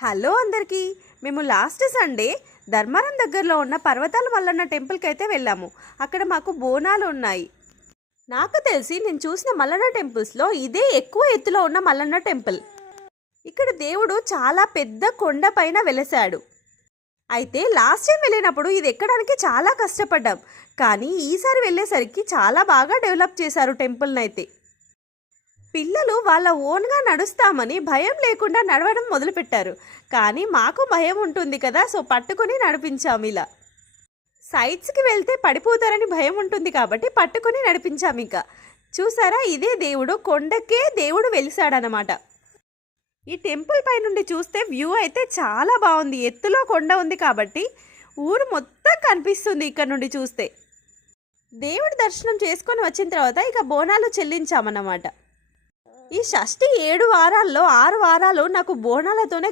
Hello అందరికీ. మేము last Sunday Dharmaram దగ్గరలో ఉన్న పర్వతాల మల్లన్న టెంపుల్కి అయితే వెళ్ళాము. అక్కడ మాకు బోనాలు ఉన్నాయి. నాకు తెలిసి నేను చూసిన మల్లన్న టెంపుల్స్లో ఇదే ఎక్కువ ఎత్తులో ఉన్న మల్లన్న టెంపుల్. ఇక్కడ దేవుడు చాలా పెద్ద కొండ పైన వెలిశాడు. అయితే లాస్ట్ టైం వెళ్ళినప్పుడు ఇది ఎక్కడానికి చాలా కష్టపడ్డాం, కానీ ఈసారి వెళ్ళేసరికి చాలా బాగా డెవలప్ చేశారు టెంపుల్ని. అయితే పిల్లలు వాళ్ళ ఓన్గా నడుస్తామని భయం లేకుండా నడవడం మొదలుపెట్టారు. కానీ మాకు భయం ఉంటుంది కదా, సో పట్టుకొని నడిపించాము. ఇలా సైడ్స్కి వెళ్తే పడిపోతారని భయం ఉంటుంది కాబట్టి పట్టుకొని నడిపించాము. ఇంకా చూసారా, ఇదే దేవుడు, కొండకే దేవుడు వెలిసాడనమాట. ఈ టెంపుల్ పై నుండి చూస్తే వ్యూ అయితే చాలా బాగుంది. ఎత్తులో కొండ ఉంది కాబట్టి ఊరు మొత్తం కనిపిస్తుంది ఇక్కడ నుండి చూస్తే. దేవుడి దర్శనం చేసుకొని వచ్చిన తర్వాత ఇక బోనాలు చెల్లించామన్నమాట. ఈ షష్ఠి 7 వారాల్లో 6 వారాలు నాకు బోనాలతోనే